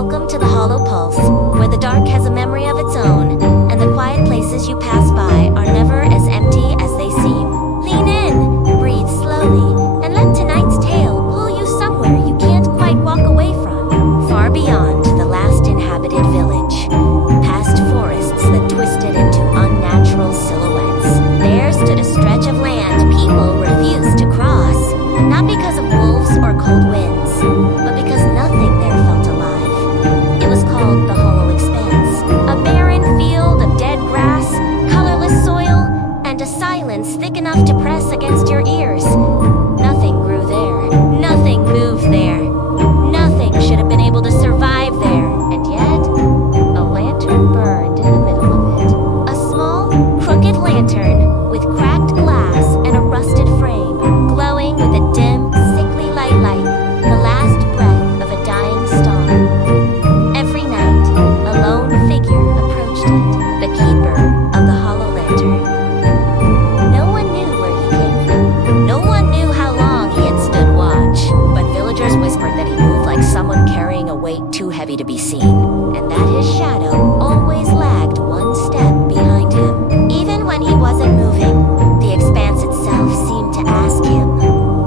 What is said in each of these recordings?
Welcome to the Hollow Pulse, where the dark has a memory of its own, and the quiet places you pass by are never as empty as they seem. Lean in, breathe slowly, and let tonight's tale pull you somewhere you can't quite walk away from. Far beyond the last inhabited village, past forests that twisted into unnatural silhouettes, there stood a stretch of land people refused to cross, not because of wolves or cold winds, but because nothing there felt alive. It was called the Hollow Expanse, a barren field of dead grass, colorless soil, and a silence thick enough to press against your ears. Nothing grew there. Nothing moved there. Nothing should have been able to survive there. And yet, a lantern burned in the middle of it. A small, crooked lantern with cracked glass and a rusted frame, glowing with a dim, sickly light, the last breath of a dying star. Every night, a lone figure approached it, the keeper of the hollow lantern. No one knew where he came from. No one knew how long he had stood watch, but villagers whispered that he moved like someone carrying a weight too heavy to be seen, and that his shadow always lagged one step behind him. Even when he wasn't moving, the expanse itself seemed to ask him,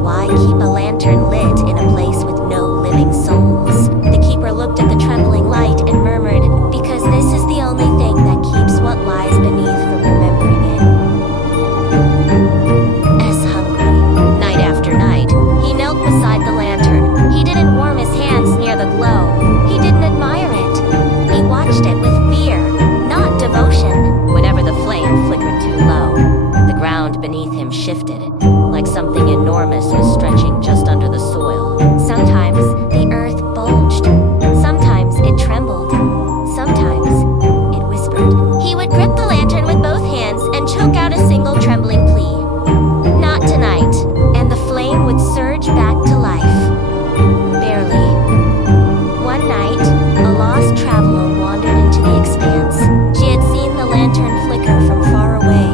why keep a lantern lit in a place with no living souls? The keeper looked at the trembling light and murmured, because this is the only thing that keeps what lies beneath from remembering it. As hungry, night after night, he knelt beside the lantern. He didn't warm his hands near the glow. He didn't admire it. He watched it with fear, not devotion. Whenever the flame flickered too low, the ground beneath him shifted, like something enormous was stretching just under the soil. Sometimes the earth bulged. Sometimes it trembled. Sometimes it whispered. He would grip the lantern with both hands and choke out a single trembling plea. Not tonight. And the flame would surge back to life. Barely. One night, a lost traveler wandered into the expanse. She had seen the lantern flicker from far away,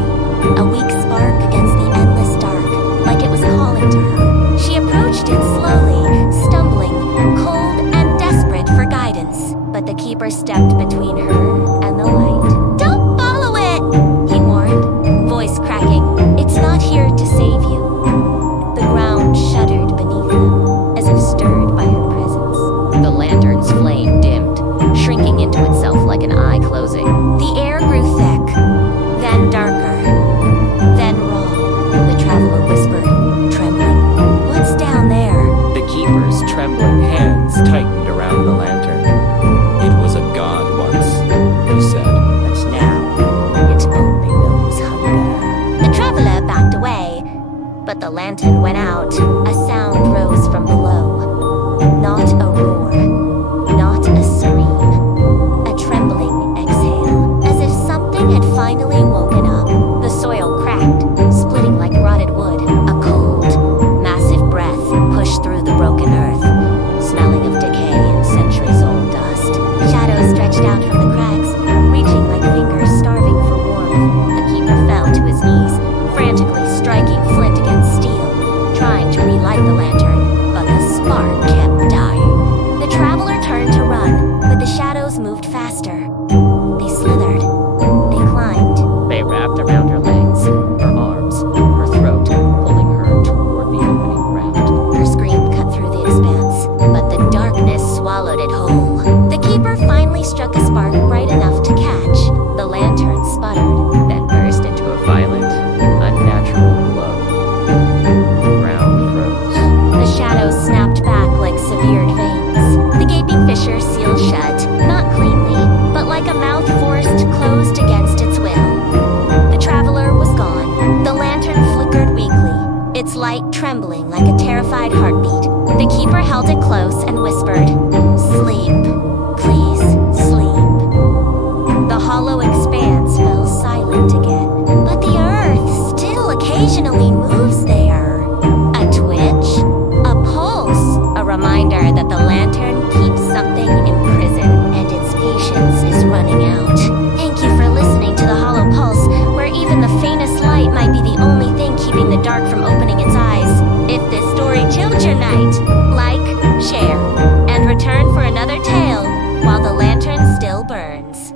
a weak spark against the endless dark, like it was calling to her. She approached it slowly, stumbling, cold and desperate for guidance. But the keeper stepped between her and the light. Don't follow it, he warned, voice cracking. It's not here to save you. The ground shuddered beneath them, as if stirred by her presence. The lantern's flame dimmed, shrinking into itself like an eye closing. The air grew thick, then darker, then raw. The traveler whispered, trembling. What's down there? The keeper's trembling hands tightened around the lantern. It was a god once, he said. But now, it only knows hunger. The traveler backed away, but the lantern went out. A sound rose from below. Not a roar, not a scream. A trembling exhale, as if something had finally woken up. The soil cracked, splitting like rotted wood. A cold, massive breath pushed through the broken earth, smelling of decay and centuries-old dust. Shadows stretched out from the cracks, reaching like fingers starving for warmth. The keeper fell to his knees, frantically striking flint against steel, trying to relight the lantern, but the spark kept dying. The traveler turned to run, but the shadows moved faster. They slithered. They climbed. They wrapped around her legs, her arms, her throat, pulling her toward the opening ground. Her scream cut through the expanse, but the darkness swallowed it whole. The keeper finally struck a spark bright enough to catch. The lantern sputtered, Then burst into a violent, unnatural glow. The ground froze. the shadows snapped back like severed veins. The gaping fissure sealed shut, not cleanly, but like a mouth forced closed against its will. The traveler was gone. The lantern flickered weakly, its light trembling like a terrified heartbeat. The keeper held it close and whispered, sleep, please, sleep. The hollow expanse fell silent again, but the earth still occasionally moves there. A twitch, a pulse, a reminder that the lantern keeps something imprisoned and its patience is running out. Thank you for listening to the Hollow Pulse, where even the faintest light might be the only thing keeping the dark from opening its eyes. If this story chilled your night, like, share, and still burns.